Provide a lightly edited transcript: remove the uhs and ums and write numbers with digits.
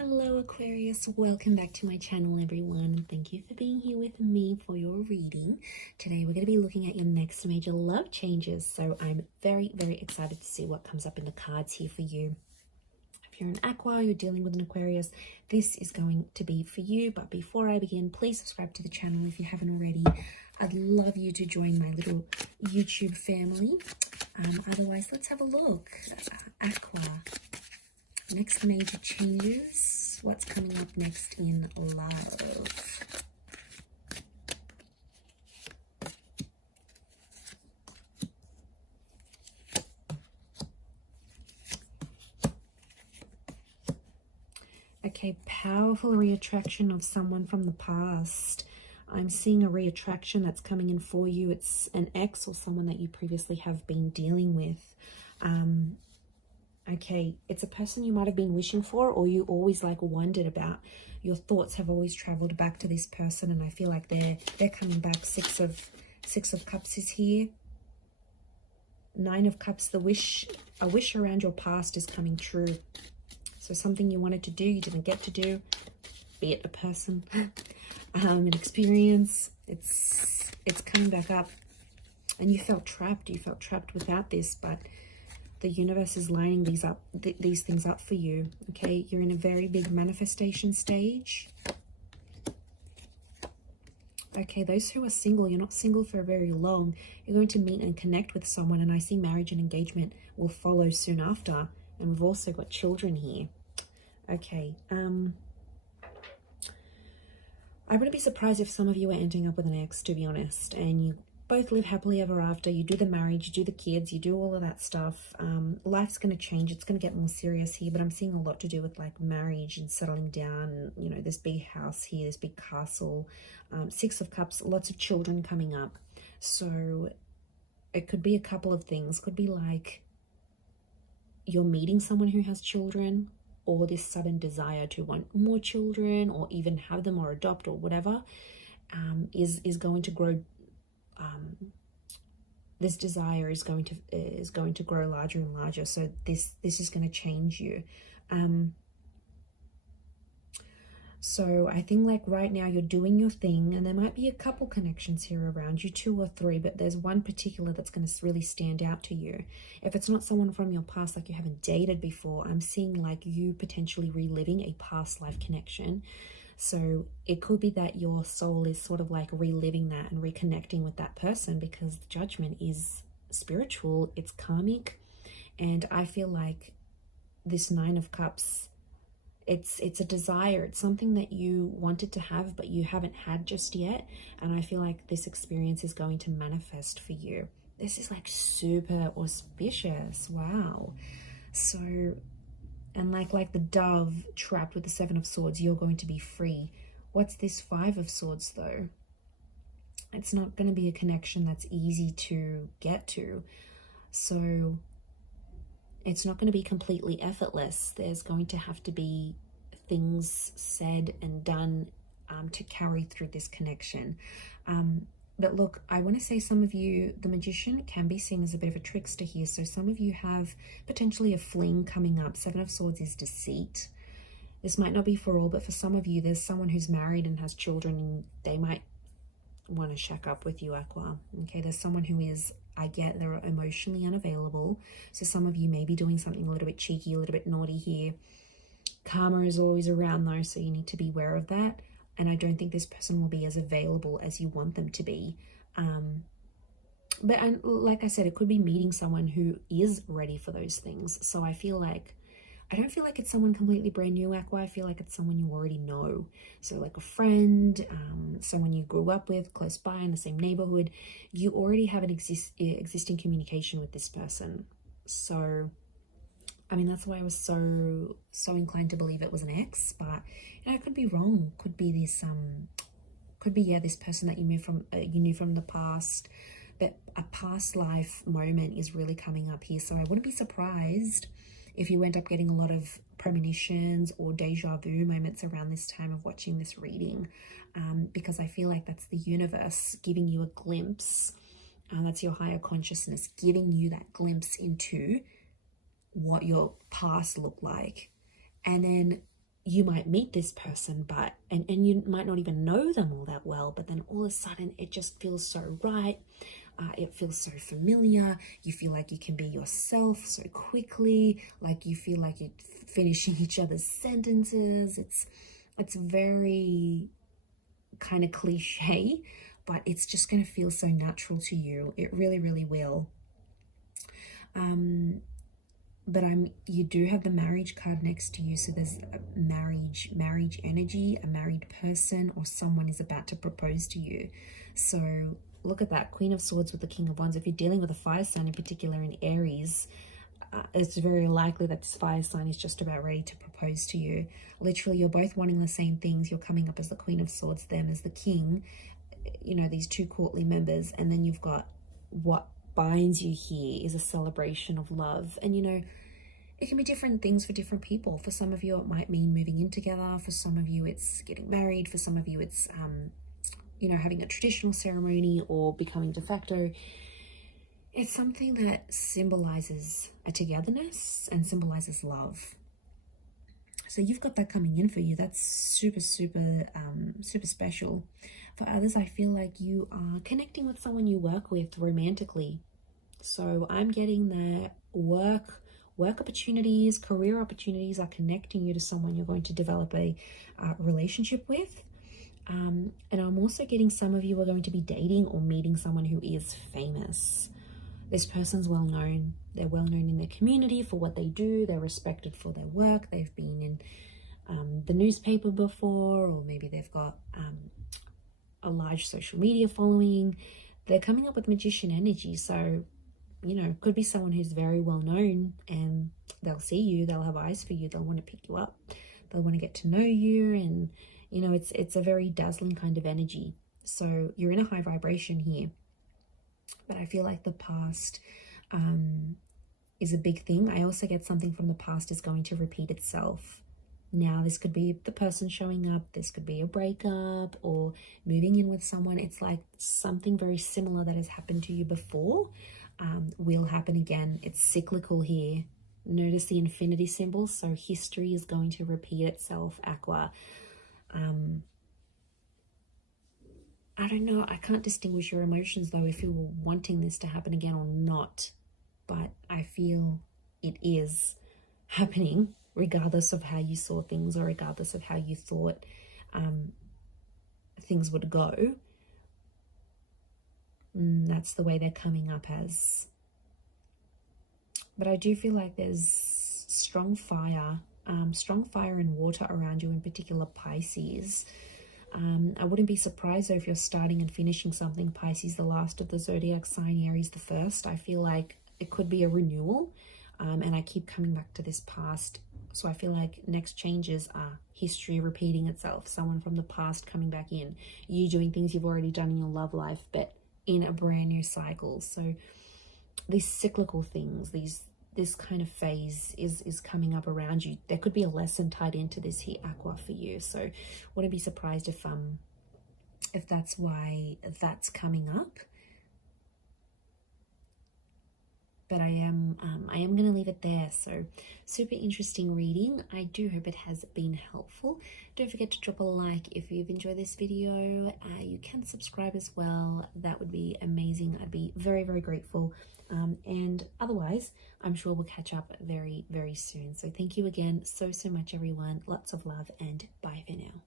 Hello Aquarius, welcome back to my channel everyone, and thank you for being here with me for your reading. Today we're going to be looking at your next major love changes, so I'm very excited to see what comes up in the cards here for you. If you're an Aqua, you're dealing with an Aquarius, this is going to be for you. But before I begin, please subscribe to the channel if you haven't already. I'd love you to join my little YouTube family. Otherwise, let's have a look. Aqua. Next major changes. What's coming up next in love? Okay, powerful reattraction of someone from the past. I'm seeing a reattraction that's coming in for you. It's an ex or someone that you previously have been dealing with. Okay, it's a person you might have been wishing for, or you always like wondered about. Your thoughts have always traveled back to this person, and I feel like they're coming back. Six of Cups is here. Nine of Cups, a wish around your past is coming true. So something you wanted to do, you didn't get to do, be it a person, an experience, it's coming back up. And you felt trapped. You felt trapped without this, but the universe is lining these things up for you. Okay, you're in a very big manifestation stage. Okay, those who are single, you're not single for very long. You're going to meet and connect with someone, and I see marriage and engagement will follow soon after. And we've also got children here. Okay, I wouldn't be surprised if some of you are ending up with an ex, to be honest, and you both live happily ever after. You do the marriage, you do the kids, you do all of that stuff. Life's going to change. It's going to get more serious here, but I'm seeing a lot to do with like marriage and settling down. You know, this big house here, this big castle. Six of Cups, lots of children coming up. So it could be a couple of things. Could be like you're meeting someone who has children, or this sudden desire to want more children, or even have them or adopt or whatever, is going to grow. This desire is going to grow larger and larger. So this is going to change you. So I think like right now you're doing your thing, and there might be a couple connections here around you, 2 or 3, but there's one particular that's going to really stand out to you. If it's not someone from your past, like you haven't dated before, I'm seeing like you potentially reliving a past life connection. So it could be that your soul is sort of like reliving that and reconnecting with that person, because the Judgment is spiritual, it's karmic. And I feel like this 9 of Cups, it's a desire, it's something that you wanted to have but you haven't had just yet, and I feel like this experience is going to manifest for you. This is like super auspicious. Wow. So, and like the dove trapped with the 7 of Swords, you're going to be free. What's this 5 of Swords though? It's not going to be a connection that's easy to get to. So it's not going to be completely effortless. There's going to have to be things said and done to carry through this connection. But look, I want to say some of you, the Magician can be seen as a bit of a trickster here. So some of you have potentially a fling coming up. 7 of Swords is deceit. This might not be for all, but for some of you, there's someone who's married and has children, and they might want to shack up with you, Aqua. Okay, there's someone who is, I get, they're emotionally unavailable. So some of you may be doing something a little bit cheeky, a little bit naughty here. Karma is always around though, so you need to be aware of that. And I don't think this person will be as available as you want them to be. But like I said, it could be meeting someone who is ready for those things. So I don't feel like it's someone completely brand new, Aqua. I feel like it's someone you already know. So like a friend, someone you grew up with, close by in the same neighborhood. You already have an existing communication with this person. So, I mean, that's why I was so inclined to believe it was an ex. But you know, I could be wrong. Could be this, this person that you knew from the past. But a past life moment is really coming up here. So I wouldn't be surprised if you end up getting a lot of premonitions or deja vu moments around this time of watching this reading, because I feel like that's the universe giving you a glimpse. That's your higher consciousness giving you that glimpse into what your past looked like. And then you might meet this person, but and you might not even know them all that well, but then all of a sudden it just feels so right. It feels so familiar. You feel like you can be yourself so quickly, like you feel like you're finishing each other's sentences. It's very kind of cliche, but it's just going to feel so natural to you. It really, really will. But you do have the marriage card next to you, so there's a marriage energy, a married person, or someone is about to propose to you. So look at that, Queen of Swords with the King of Wands. If you're dealing with a fire sign, in particular in Aries, it's very likely that this fire sign is just about ready to propose to you. Literally, you're both wanting the same things. You're coming up as the Queen of Swords, them as the King, you know, these two courtly members, and then you've got what binds you here is a celebration of love. And you know, it can be different things for different people. For some of you it might mean moving in together, for some of you it's getting married, for some of you it's you know, having a traditional ceremony or becoming de facto. It's something that symbolizes a togetherness and symbolizes love. So you've got that coming in for you. That's super special. For others, I feel like you are connecting with someone you work with romantically. So I'm getting that work opportunities, career opportunities are connecting you to someone you're going to develop a relationship with. And I'm also getting some of you are going to be dating or meeting someone who is famous. This person's well known. They're well known in their community for what they do. They're respected for their work. They've been in the newspaper before, or maybe they've got a large social media following. They're coming up with magician energy. So, you know, could be someone who's very well known, and they'll see you. They'll have eyes for you. They'll want to pick you up. They'll want to get to know you. And, you know, it's a very dazzling kind of energy. So you're in a high vibration here. But I feel like the past is a big thing. I also get something from the past is going to repeat itself. Now, this could be the person showing up. This could be a breakup or moving in with someone. It's like something very similar that has happened to you before will happen again. It's cyclical here. Notice the infinity symbol. So history is going to repeat itself, Aqua. I don't know. I can't distinguish your emotions, though, if you were wanting this to happen again or not. But I feel it is happening, regardless of how you saw things or regardless of how you thought things would go. That's the way they're coming up as. But I do feel like there's strong fire and water around you, in particular Pisces. I wouldn't be surprised though if you're starting and finishing something, Pisces, the last of the zodiac sign, Aries the first. I feel like it could be a renewal, and I keep coming back to this past. So I feel like next changes are history repeating itself, someone from the past coming back in, you doing things you've already done in your love life, but in a brand new cycle. So these cyclical things, this kind of phase is coming up around you. There could be a lesson tied into this here, Aqua, for you. So wouldn't be surprised if that's why that's coming up. But I am going to leave it there. So super interesting reading. I do hope it has been helpful. Don't forget to drop a like if you've enjoyed this video. You can subscribe as well. That would be amazing. I'd be very, very grateful. And otherwise, I'm sure we'll catch up very, very soon. So thank you again so much, everyone. Lots of love and bye for now.